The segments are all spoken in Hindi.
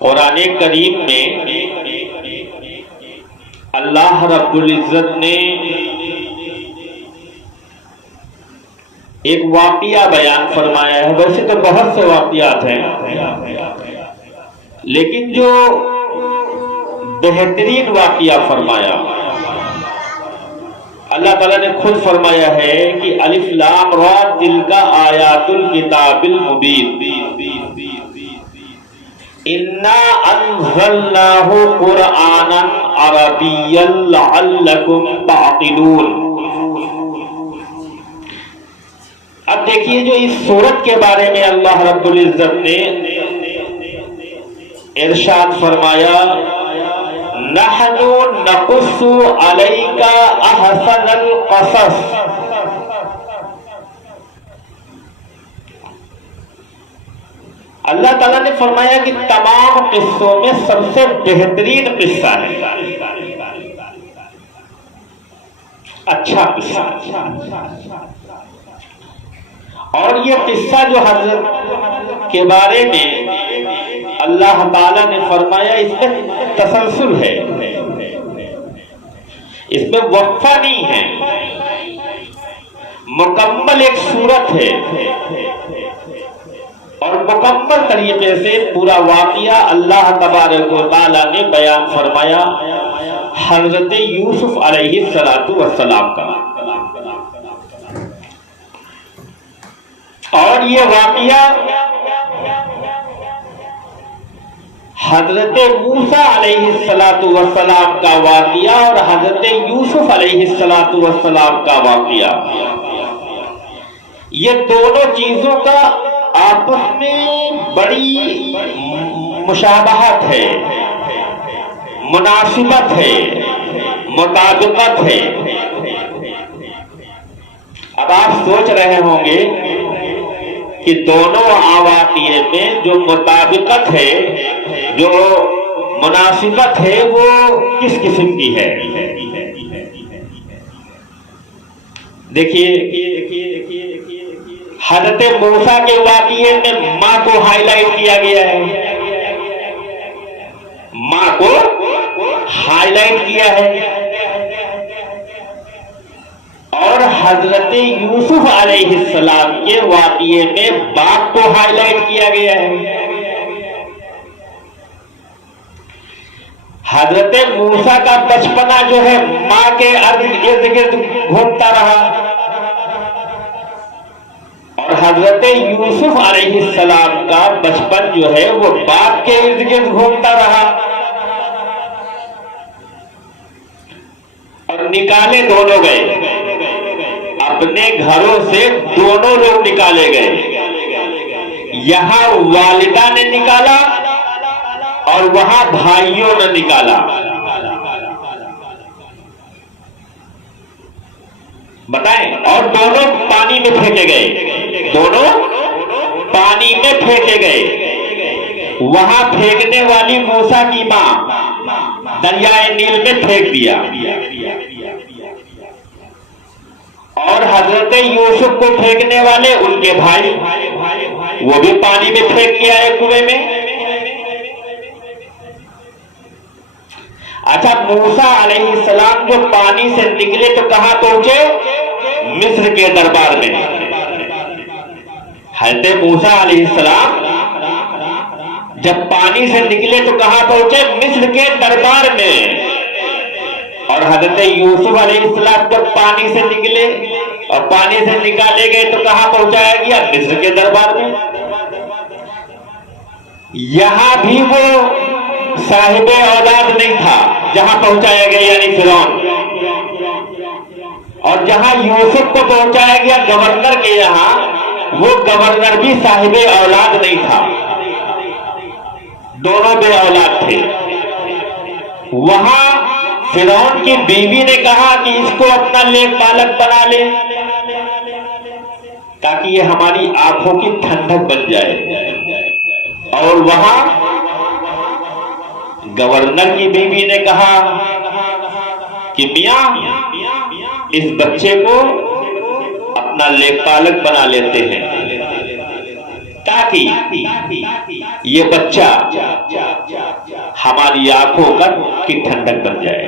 कुरान करीम में अल्लाह रब्बुल इज्जत ने एक वाक़िया बयान फरमाया है। वैसे तो बहुत से वाक़ियात हैं, लेकिन जो बेहतरीन वाक़िया फरमाया, अल्लाह ताला ने खुद फरमाया है कि अलिफ लाम रा तिलका आयातुल किताबिल मुबीन इन्ना अंज़लनाहु कुरआनन अरबिय्यन लअल्लकुम ताक़िलून। अब देखिए, जो इस सूरत के बारे में अल्लाह रब्बुल इज्जत ने इरशाद फरमाया, नहनु नकुस्सु अलैका अहसनल क़सस। अल्लाह ताला ने फरमाया कि तमाम किस्सों में सबसे बेहतरीन किस्सा है, अच्छा किस्सा। और ये किस्सा जो हजरत के बारे में अल्लाह ताला ने फरमाया, इसमें तसलसल है, इसमें वक्फा नहीं है, मुकम्मल एक सूरत है और मुकम्मल तरीके से पूरा वाक़िया अल्लाह तबारक व तआला ने बयान फरमाया हजरत यूसुफ अलैहिस्सलातु वस्सलाम का। और ये वाक़िया हजरत मूसा अलैहिस्सलातु वस्सलाम का वाक़िया और हजरत यूसुफ अलैहिस्सलातु वस्सलाम का वाक़िया, ये दोनों चीजों का आपस में बड़ी मुशाबहत है, मुनासिबत है, मुताबिकत है। अब आप सोच रहे होंगे कि दोनों वाक़िए में जो मुताबिकत है, जो मुनासिबत है, वो किस किस्म की है। देखिए, हज़रत मूसा के वाक़िए में माँ को हाईलाइट किया गया है, माँ को हाईलाइट किया है। और हजरत यूसुफ अलैहिस्सलाम के वाक़िए में बाप को हाईलाइट किया गया है। हजरत मूसा का बचपना जो है माँ के इर्द गिर्द घूमता रहा और हजरत यूसुफ अलैहिस्सलाम का बचपन जो है वो बाप के इर्द गिर्द घूमता रहा। और निकाले दोनों गए, अपने घरों से दोनों लोग निकाले गए। यहां वालिदा ने निकाला और वहां भाइयों ने निकाला। बताएं, और दोनों पानी में फेंके गए, दोनों पानी में फेंके गए। वहां फेंकने वाली मूसा की मां दरियाए नील में फेंक दिया और हजरत यूसुफ को फेंकने वाले उनके भाई, वो भी पानी में फेंक के आए कुएं में। अच्छा, मूसा अलैहिस्सलाम जो पानी से निकले तो कहां पहुंचे? मिस्र के दरबार में। हजरत मूसा अलैहिस्सलाम जब पानी से निकले तो कहां पहुंचे? मिस्र के दरबार में। और हजरत यूसुफ अलैहिस्सलाम जब पानी से निकले और पानी से निकाले गए तो कहां पहुंचाया गया? मिस्र के दरबार में। यहां भी वो साहिबे औलाद नहीं था जहां पहुंचाया गया, यानी फिरौन। और जहां यूसुफ को पहुंचाया गया गवर्नर के यहां, वो गवर्नर भी साहिबे औलाद नहीं था, दोनों बे औलाद थे। वहां फिरौन की बीवी ने कहा कि इसको अपना लेख पालक बना ले ताकि ये हमारी आंखों की ठंडक बन जाए। और वहां गवर्नर की बीवी ने कहा कि मियां, इस बच्चे को अपना लेखपालक बना लेते हैं ताकि ये बच्चा हमारी आंखों की ठंडक बन जाए।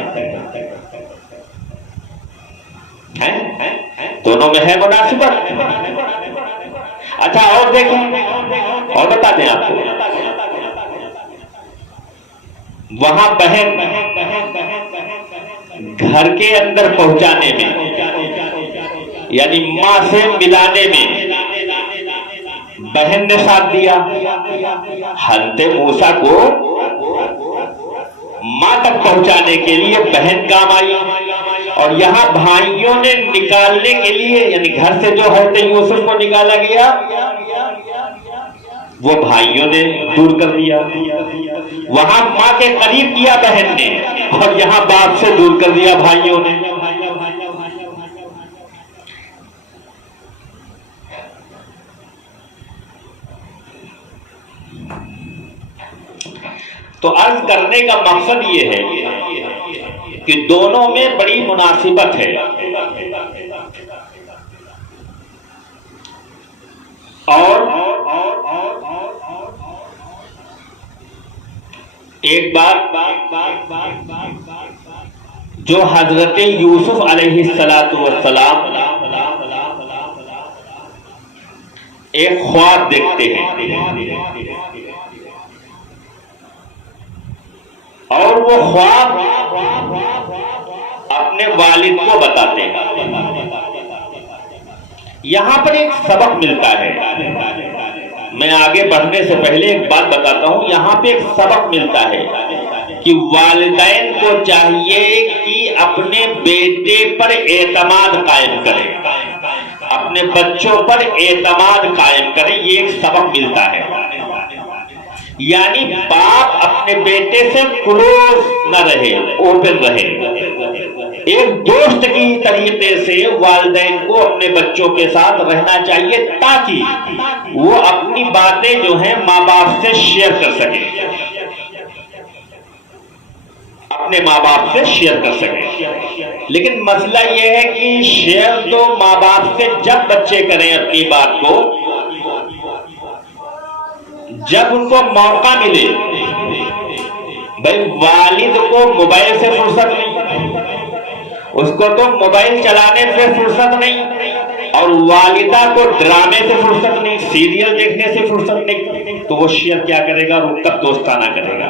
दोनों में है मुनासिबत। अच्छा और देखें और बता दें आपको, वहां बहन घर के अंदर पहुंचाने में यानी मां से मिलाने में बहन ने साथ दिया। हज़रत मूसा को मां तक पहुंचाने के लिए बहन काम आई, और यहां भाइयों ने निकालने के लिए यानी घर से जो हज़रत यूसुफ को निकाला गया वो भाइयों ने दूर कर दिया। वहां मां के करीब किया बहन ने, और यहां बाप से दूर कर दिया भाइयों ने। तो अर्ज करने का मकसद ये है कि दोनों में बड़ी मुनासिबत है। और एक बात जो हजरत यूसुफ अलैहिस्सलातु वस्सलाम एक ख्वाब देखते हैं, और वो ख्वाब अपने वालिद को बताते हैं। यहां पर एक सबक मिलता है। मैं आगे बढ़ने से पहले एक बात बताता हूं, यहां पे एक सबक मिलता है कि वालिदैन को चाहिए कि अपने बेटे पर एतमाद कायम करें, अपने बच्चों पर एतमाद कायम करें। ये एक सबक मिलता है, यानी बाप अपने बेटे से क्लोज न रहे, ओपन रहे, एक दोस्त की तरीके से वालिदैन को अपने बच्चों के साथ रहना चाहिए, ताकि वो अपनी बातें जो हैं माँ बाप से शेयर कर सके, अपने माँ बाप से शेयर कर सके। लेकिन मसला यह है कि शेयर तो माँ बाप से जब बच्चे करें अपनी बात को, जब उनको मौका मिले। भाई वालिद को मोबाइल से फुर्सत नहीं, उसको तो मोबाइल चलाने से फुर्सत नहीं, और वालिदा को ड्रामे से फुर्सत नहीं, सीरियल देखने से फुर्सत नहीं, तो वो शेयर क्या करेगा और कब दोस्ताना करेगा।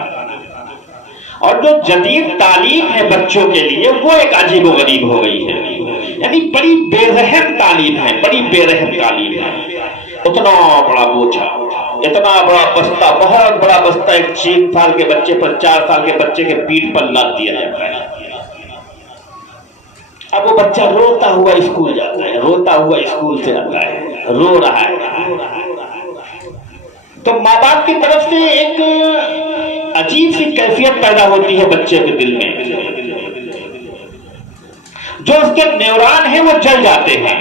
और जो जदीद तालीम है बच्चों के लिए वो एक अजीब व गरीब हो गई है, यानी बड़ी बेरहम तालीम है, बड़ी बेरहम तालीम है। उतना बड़ा बोझा, इतना बड़ा बस्ता, बहुत बड़ा बस्ता एक 3 साल के बच्चे पर, 4 साल के बच्चे के पीठ पर लाद दिया जाता है। अब वो बच्चा रोता हुआ स्कूल जाता है, रोता हुआ स्कूल से आता है, रो रहा है। तो माँ बाप की तरफ से एक अजीब सी कैफियत पैदा होती है बच्चे के दिल में, जो उसके न्यूरॉन हैं वो जल जाते हैं।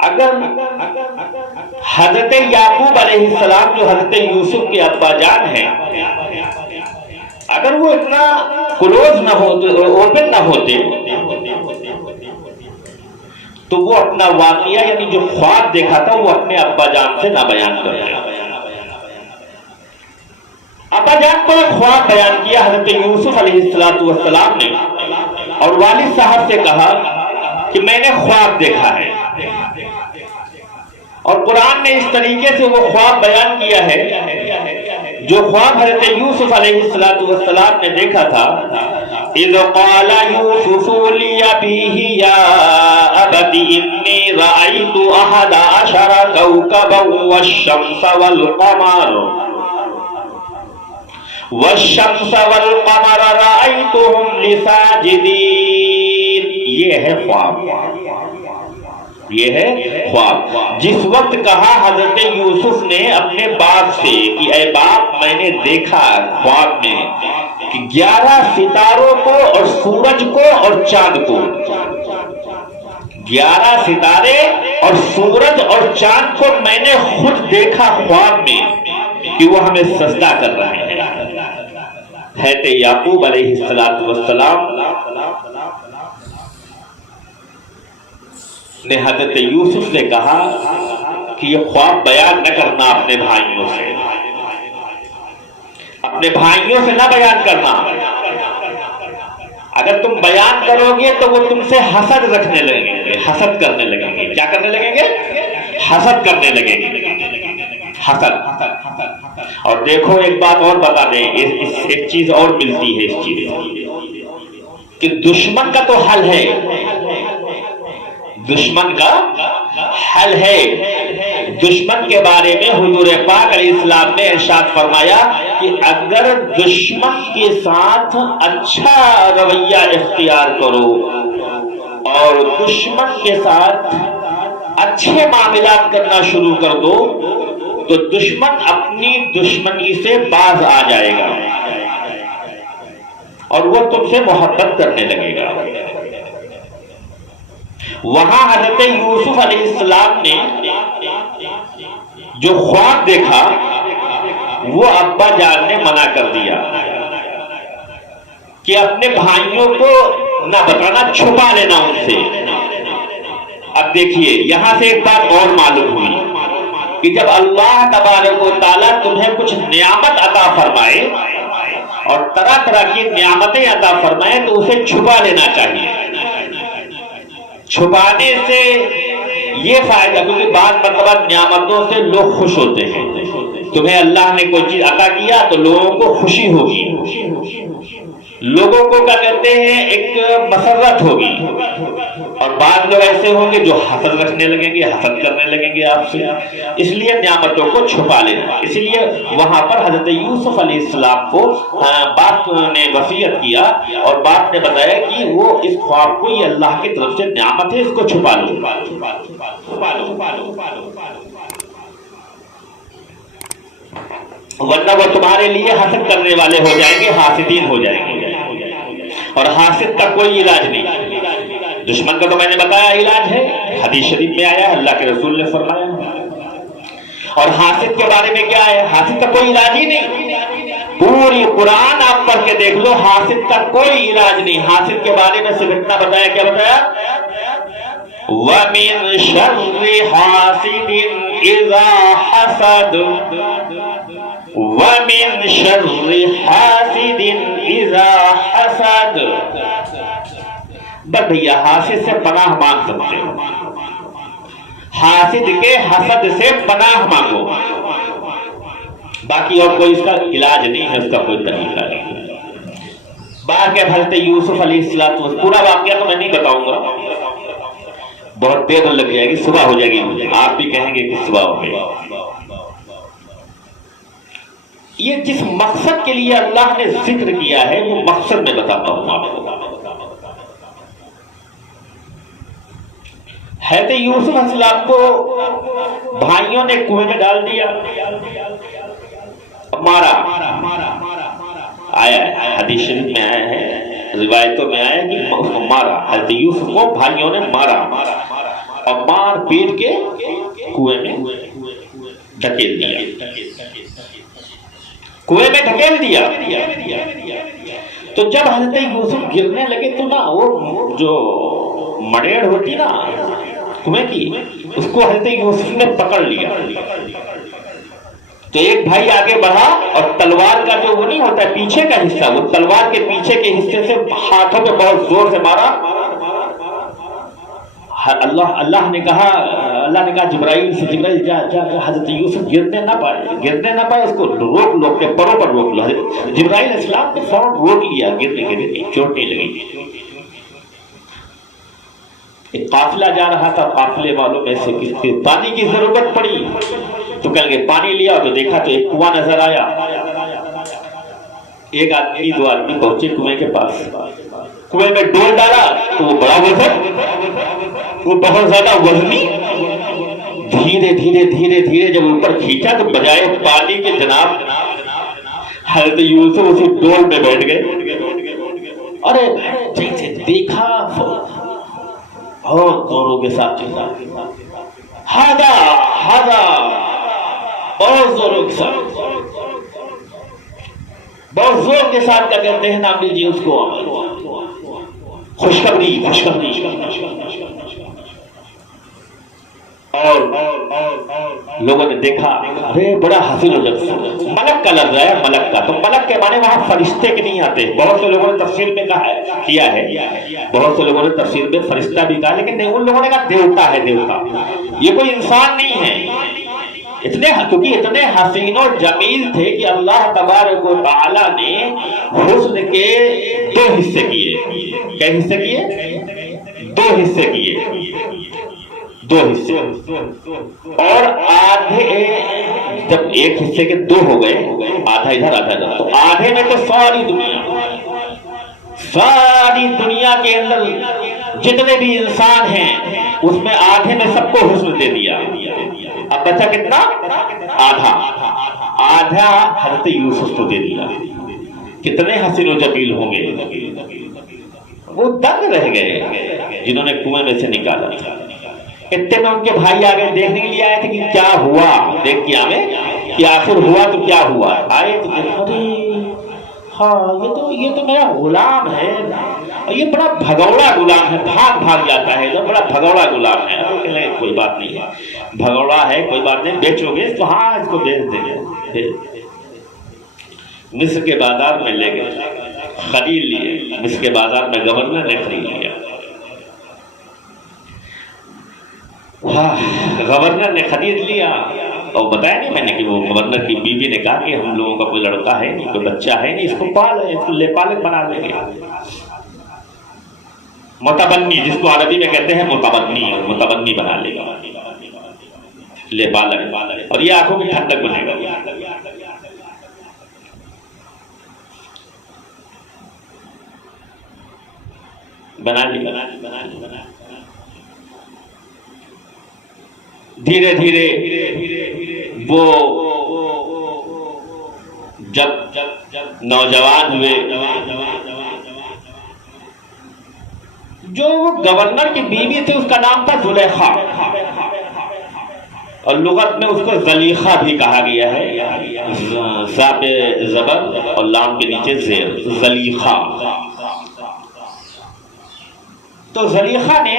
अगर हजरत याकूब अलैहिस्सलाम जो हजरत यूसुफ के अब्बा जान हैं, अगर वो इतना क्लोज ना होते, ओपन ना होते, तो वो अपना वाकया यानी जो ख्वाब देखा था वो अपने अब्बा जान से ना बयान करते। अब्बा जान को एक ख्वाब बयान किया हजरत यूसुफ अलैहिस्सलातु वस्सलाम ने, और वालिद साहब से कहा कि मैंने ख्वाब देखा है। और कुरान ने इस तरीके से वो ख्वाब बयान किया है, जो ख्वाब हज़रत यूसुफ अलैहिस्सलातु वस्सलाम ने देखा था। इज़ क़ाला यूसुफु लिअबीही या अबती इन्नी रअयतु अहदा अशरा कौकबन वश्शम्स वल क़मर रअयतुहुम लिसाजिदीन। ये है ख्वाब, ये है ख्वाब। जिस वक्त कहा हजरत यूसुफ ने अपने बाप से कि ऐ बाप, मैंने देखा ख्वाब में कि 11 सितारों को और सूरज को और चांद को, 11 सितारे और सूरज और चांद को मैंने खुद देखा ख्वाब में कि वो हमें सजदा कर रहे हैं। हज़रत याकूब अलैहिस्सलातु वस्सलाम ने हज़रत यूसुफ से कहा कि ये ख्वाब बयान न करना अपने भाइयों से, अपने भाइयों से ना बयान करना। अगर तुम बयान करोगे तो वो तुमसे हसद रखने लगेंगे, हसद करने लगेंगे। क्या करने लगेंगे? हसद करने लगेंगे, हसद। और देखो एक बात और बता दें, एक चीज और मिलती है इस चीज कि दुश्मन का तो हल है, दुश्मन का हल है। दुश्मन के बारे में हुजूर पाक अलैहिस्सलाम ने इरशाद फरमाया कि अगर दुश्मन के साथ अच्छा रवैया इख्तियार करो और दुश्मन के साथ अच्छे मामलात करना शुरू कर दो तो दुश्मन अपनी दुश्मनी से बाज आ जाएगा और वो तुमसे मोहब्बत करने लगेगा। वहां हजरत यूसुफ अलैहिस्सलाम ने जो ख्वाब देखा वो अब्बा जान ने मना कर दिया कि अपने भाइयों को ना बताना, छुपा लेना उनसे। अब देखिए यहां से एक बात और मालूम हुई कि जब अल्लाह तबारक व तआला तुम्हें कुछ नियामत अता फरमाए और तरह तरह की नियामतें अता फरमाए तो उसे छुपा लेना चाहिए। छुपाने से ये फायदा, क्योंकि बाद मतलब नियामतों से लोग खुश होते हैं। तुम्हें अल्लाह ने कोई चीज अता किया तो लोगों को खुशी होगी, लोगों को क्या कहते हैं, एक मसरत होगी। और बाद लोग ऐसे होंगे जो हसद रखने लगेंगे, हसद करने लगेंगे आपसे। इसलिए नियामतों को छुपा लेना। इसलिए वहां पर हजरत यूसुफ अलैहिस्सलाम को बाप ने वसीयत किया और बाप ने बताया कि वो इस ख्वाब को, ये अल्लाह की तरफ से नियामत है, इसको छुपा लो। वरना वो तुम्हारे लिए हसद करने वाले हो जाएंगे, हासिदीन हो जाएंगे। और हासिद का कोई इलाज नहीं। दुश्मन का तो मैंने बताया इलाज है, हदीस शरीफ में आया, अल्लाह के रसूल ने फरमाया। और हासिद के बारे में क्या है? हासिद का कोई इलाज ही नहीं। पूरी कुरान आप पढ़ के देख लो, हासिद का कोई इलाज नहीं। हासिद के बारे में सिर्फ इतना बताया, क्या बताया? वमिन शर्रि हासिदिन इज़ा हसद, वमिन शर्रि हासिदिन इज़ा हसद। बस भैया हासिद से पनाह मांग सकते हो, हासिद के हसद से पनाह मांगो, बाकी और कोई इसका इलाज नहीं है, उसका कोई तरीका नहीं है। बाहर के हजरत यूसुफ अलैहिस्सलाम, पूरा वाकया तो मैं नहीं बताऊंगा, बहुत देर लग जाएगी, सुबह हो जाएगी, आप भी कहेंगे कि सुबह हो गई। ये जिस मकसद के लिए अल्लाह ने जिक्र किया है वो मकसद मैं बताता हूं आपको। हज़रत यूसुफ अलैहिस्सलाम को भाइयों ने कुएं में डाल दिया, मारा। आया है हदीस शरीफ में आया है, रिवायतों में आया कि मारा, हज़रत यूसुफ को भाइयों ने मारा और मार पीट के कुएं में धकेल दिया, कुएं में धकेल दिया। तो जब हज़रत यूसुफ गिरने लगे तो ना वो जो मड़ेड़ होती ना कुएं की, उसको हज़रत यूसुफ ने पकड़ लिया। तो एक भाई आगे बढ़ा और तलवार का जो वो नहीं होता पीछे का हिस्सा, वो तलवार के पीछे के हिस्से से हाथों पे बहुत जोर से मारा। अल्लाह ने कहा जिब्राइल से, जिब्राइल जा हजरत यूसुफ गिरने ना पाए, उसको रोक लो, अपने परों पर रोक लो। जिब्राइल इस्लाम ने फौरन रोक लिया, गिरने के लिए चोट नहीं लगी। एक काफिला जा रहा था, काफिले वालों में से किसी पानी की जरूरत पड़ी तो कल के पानी लिया तो देखा तो एक कुआं नजर आया। एक आदमी दो आदमी पहुंचे कुएं के पास, कुएं में डोल डाला तो वो बड़ा वजन, वो बहुत ज्यादा वजनी, धीरे धीरे धीरे धीरे जब ऊपर खींचा तो बजाय पानी के जनाब हज़रत यूसुफ उसी डोल में बैठ गए। अरे जैसे देखा बहुत जोरों के साथ हादा हादा, बहुत जोरों के साथ, बहुत जोर के साथ क्या कहते हैं, नाम लीजिए उसको, खुशखबरी। और लोगों ने देखा, अरे बड़ा हसीन मलक का लग रहा है, मलक का। तो मलक के माने वहां फरिश्ते के नहीं आते। बहुत से लोगों ने तफसीर में कहा है, किया है, बहुत से लोगों ने तफसीर में फरिश्ता भी कहा, लेकिन नहीं, उन लोगों ने कहा देवता है, देवता। ये कोई इंसान नहीं है। इतने, क्योंकि इतने हसीन और जमील थे कि अल्लाह तबारक व तआला ने हुस्न के दो हिस्से किए। क्या हिस्से किए? दो हिस्से किए, दो हिस्से। और आधे, जब एक हिस्से के दो हो गए, आधा इधर आधा इधर, तो आधे में तो सारी दुनिया के अंदर जितने भी इंसान हैं उसमें आधे में सबको हुस्न दे दिया। अब बचा कितना? आधा। आधा हज़रत यूसुफ को दे दिया। कितने हसीन और जमील होंगे। वो दंग रह गए जिन्होंने कुएं में से निकाला। इतने में उनके भाई आगे देखने के लिए आए थे कि क्या हुआ, देख के आवे कि आखिर हुआ तो क्या हुआ। आए तो हाँ, ये तो मेरा गुलाम है, और ये बड़ा भगौड़ा गुलाम है, भाग जाता है, तो बड़ा भगौड़ा गुलाम है। तो कोई बात नहीं है, भगौड़ा है, कोई बात नहीं, बेचोगे तो हाँ, इसको बेच देंगे। मिस्र के बाजार में ले गए, खरीद लिए। मिस्र के बाजार में गवर्नर ने खरीद लिया। हाँ, गवर्नर ने खरीद लिया। और बताया नहीं मैंने कि वो गवर्नर की बीवी ने कहा कि हम लोगों का कोई लड़का है नहीं, कोई बच्चा है नहीं, इसको इसको लेपालक बना देंगे। मुतबन्नी, जिसको अरबी में कहते हैं मुतबन्नी बना लेगा, लेपालक। और ये आंखों की ठंडक बनेगा। बना ली। धीरे धीरे वो जब नौजवान हुए, जो गवर्नर की बीवी थी उसका नाम था जुलेखा, और लुगत में उसको जलीखा भी कहा गया है। ज़ापे ज़बर और लाम के नीचे ज़ेर, जलीखा। तो जलीखा ने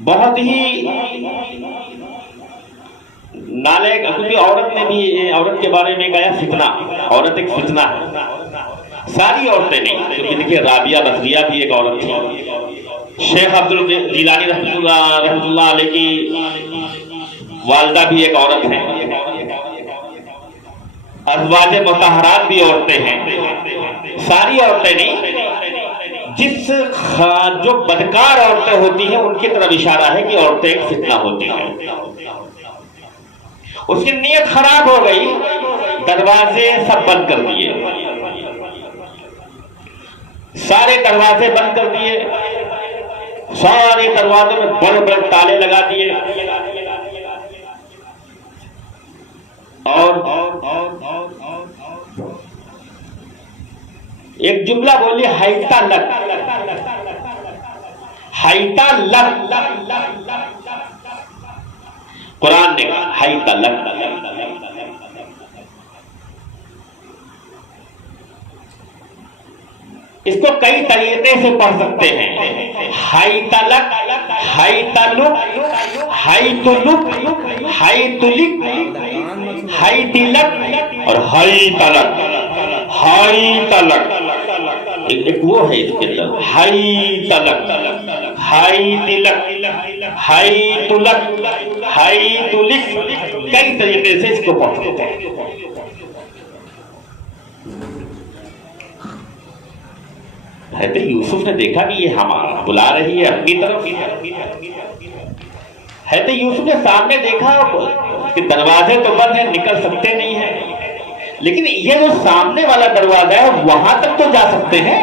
बहुत ही नालायक, क्योंकि औरत के बारे में कहा फितना, औरत एक फितना है। सारी औरतें नहीं, क्योंकि देखिए राबिया बसरिया भी एक औरत थी। शेख अब्दुल जिलानी रहमतुल्लाह अलैह की वालदा भी एक औरत है। अज़वाज मुतहरात भी औरतें हैं। सारी औरतें नहीं, जो बदकार औरतें होती हैं उनकी तरफ इशारा है कि औरतें एक फितना होती हैं। उसकी नीयत खराब हो गई, दरवाजे सब बंद कर दिए, सारे दरवाजे बंद कर दिए, सारे दरवाजों में बड़े बड़े ताले लगा दिए। और एक जुमला बोली, हाइता लक, हाइता लक। कुरान ने कहा हाइता लक। इसको कई तरीके से पढ़ सकते हैं। हाइतलक, हाइतलुक, हाइतुलुक, हाइतुलिक, हाइतिलक और हाइतलक। हाइतलक एक वो है इसके अंदर, हाइतलक, हाइतिलक, हाइतुलक, हाइतुलिक, कई तरीके से इसको पढ़ सकते हैं। तो यूसुफ ने देखा कि ये हमारा बुला रही है अपनी तरफ। है तो यूसुफ ने सामने देखा कि दरवाजे तो बंद है, निकल सकते नहीं है, लेकिन ये जो सामने वाला दरवाजा है वहां तक तो जा सकते हैं,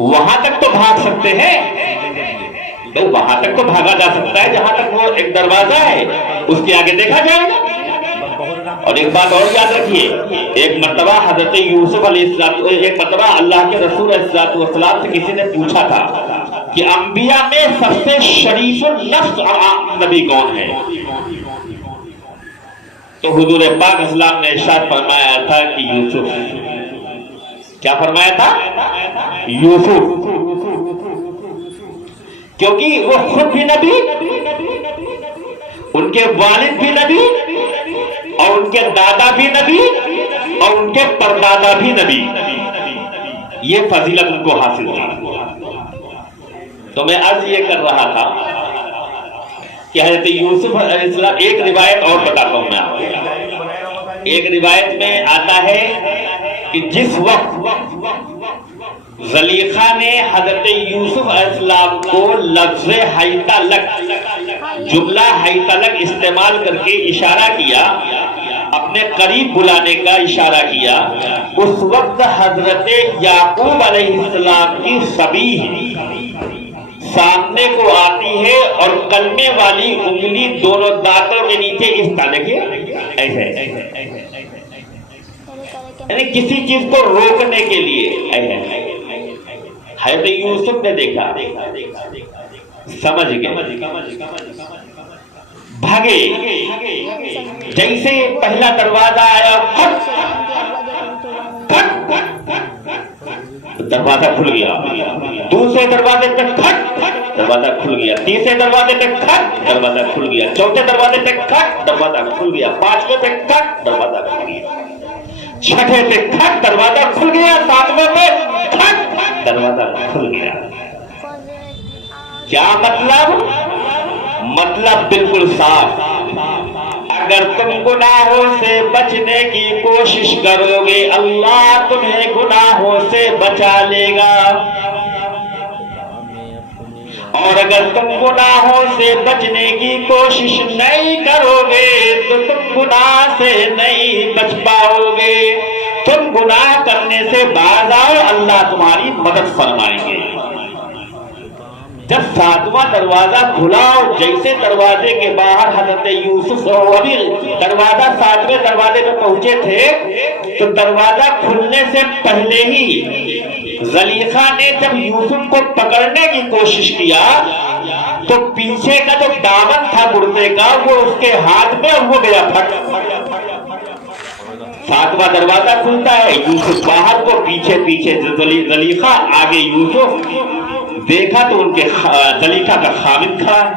वहां तक तो भाग सकते हैं। तो वहां तक तो भागा जा सकता है जहां तक वो एक दरवाजा है, उसके आगे देखा जाएगा। और एक बात और याद रखिए, एक मर्तबा हजरत यूसुफ अलैहिस्सलाम, एक मर्तबा अल्लाह के रसूल अलैहिस्सलाम से किसी ने पूछा था कि अंबिया में सबसे शरीफुल नफ्स नबी कौन है? तो हुजूर पाक इस्लाम ने इरशाद फरमाया था कि यूसुफ। क्या फरमाया था? यूसुफ। क्योंकि वो खुद भी नबी, उनके वालिद भी नबी, और उनके दादा भी नबी, और उनके परदादा भी नबी। ये फजीलत उनको हासिल थी। तो मैं अर्ज ये कर रहा था कि हजरत यूसुफ अलैहिस्सलाम, एक रिवायत और बताता हूं मैं आपको। एक रिवायत में आता है कि जिस वक्त ज़लीखा ने हजरत यूसुफ अलैहिस्सलाम को लफ्ज़ हैतलक, जुमला हैतलक इस्तेमाल करके इशारा किया, अपने करीब बुलाने का इशारा किया, उस वक्त हजरत याकूब अलैहिस्सलाम की सबीह सामने को आती है और कलमे वाली उंगली दोनों दांतों के नीचे इस तरह के ऐसे, यानी किसी चीज को रोकने के लिए है। तो यूसुफ ने देखा, समझ गए, भागे। जैसे पहला दरवाजा आया, दरवाजा खुल गया। दूसरे दरवाजे पे खट, दरवाजा खुल गया। तीसरे दरवाजे पे खट, दरवाजा खुल गया। चौथे दरवाजे पे खट, दरवाजा खुल गया। पांचवें पे खट, दरवाजा खुल गया। छठे पे खट, दरवाजा खुल गया। सातवें पे खट, दरवाजा खुल गया। क्या मतलब? मतलब बिल्कुल साफ। अगर तुम गुनाहों से बचने की कोशिश करोगे, अल्लाह तुम्हें गुनाहों से बचा लेगा। और अगर तुम गुनाहों से बचने की कोशिश नहीं करोगे तो तुम गुनाह से नहीं बच पाओगे। तुम गुनाह करने से बाज आओ, अल्लाह तुम्हारी मदद फरमाएंगे। जब सातवां दरवाजा खुला और जैसे दरवाजे के बाहर हजरत यूसुफ, अभी दरवाजा सातवें दरवाजे पे पहुंचे थे, तो दरवाजा खुलने से पहले ही ज़लीखा ने जब यूसुफ को पकड़ने की कोशिश किया तो पीछे का जो दामन था कुर्ते का वो उसके हाथ में, और वो गया फट। सातवां दरवाजा खुलता है, यूसुफ बाहर को, पीछे पीछे ज़लीखा, आगे यूसुफ। देखा तो उनके ज़लीखा का खामिद खड़ा है,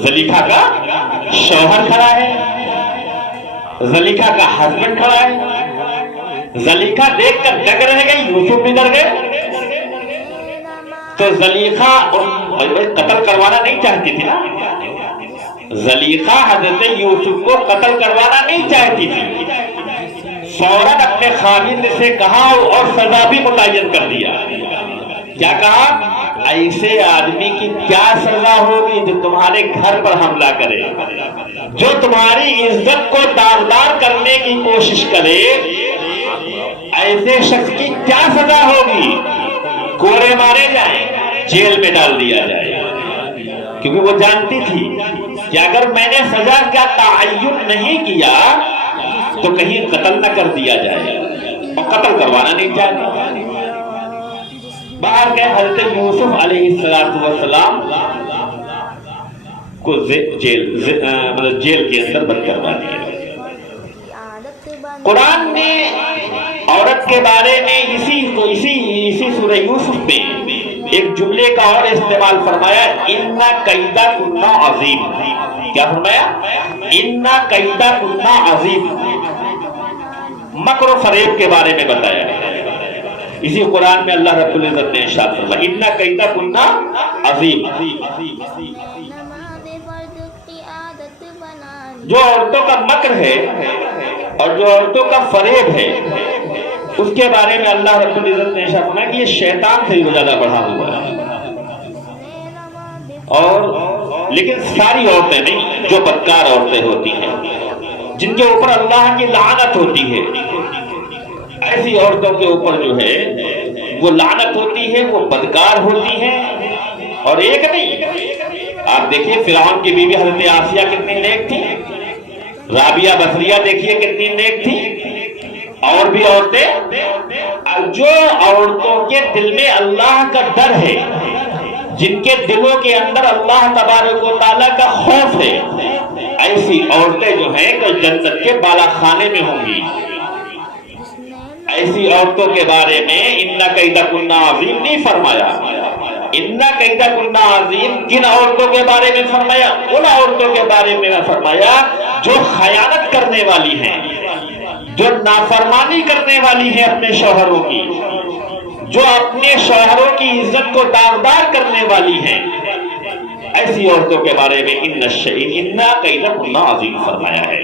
ज़लीखा का शौहर खड़ा है, ज़लीखा का हस्बैंड खड़ा है। ज़लीखा देखकर दंग रह गई, यूसुफ भी डर गए। तो ज़लीखा कत्ल करवाना नहीं चाहती थी ना, ज़लीखा हजरत यूसुफ को कत्ल करवाना नहीं चाहती थी। फौरन अपने खामिद से कहा और सजा भी मुतय्यन कर दिया। क्या कहा? ऐसे आदमी की क्या सजा होगी जो तुम्हारे घर पर हमला करे, जो तुम्हारी इज्जत को दागदार करने की कोशिश करे। ऐसे शख्स की क्या सजा होगी? कोड़े मारे जाएं, जेल में डाल दिया जाए। क्योंकि वो जानती थी कि अगर मैंने सजा का तयन नहीं किया तो कहीं कत्ल न कर दिया जाए, और कत्ल करवाना नहीं चाहती। बाहर गए, हज़रत यूसुफ अलैहिस्सलाम को जेल के अंदर बंद करवा दिया। कुरान ने औरत के बारे में इसी सूरह यूसुफ में एक जुमले का और इस्तेमाल फरमाया, इन्ना कैदा कुन्ना अजीम। क्या फरमाया? इन्ना कैदा कुन्ना अजीम। मकर फरेब के बारे में बताया। इसी कुरान में अल्लाह रब्बुल इज्जत ने इरशाद फरमाया, इन्ना कैदा कुन्ना अजीम। जो औरतों का मकर है और जो औरतों का फरेब है, उसके बारे में अल्लाह रब्बुल इज्जत ने इरशाद फरमाया कि ये शैतान से भी ज्यादा बढ़ा हुआ है। और लेकिन सारी औरतें नहीं, जो बदकार औरतें होती हैं, जिनके ऊपर अल्लाह की लानत होती है, ऐसी औरतों के ऊपर जो है वो लानत होती है, वो बदकार होती हैं। और एक नहीं, आप देखिए फिरौन की बीवी हज़रत आसिया कितनी नेक थी, राबिया बसरिया देखिए कितनी नेक थी, और भी औरतें। जो औरतों के दिल में अल्लाह का डर है, जिनके दिलों के अंदर अल्लाह तबारक व तआला का खौफ है, ऐसी औरतें जो हैं तो जन्नत के बाला खाने में होंगी। ऐसी औरतों के बारे में इन्ना कैदा कुन्ना अज़ीम नहीं फरमाया, इन्ना कैदा कुन्ना अजीम, किन औरतों के बारे में फरमाया? उन औरतों के बारे में फरमाया जो खयानत करने वाली हैं, जो नाफरमानी करने वाली है अपने शौहरों की, जो अपने शौहरों की इज्जत को दागदार करने वाली हैं, ऐसी औरतों के बारे में इन्ना कैदा कुन्ना अजीम फरमाया है।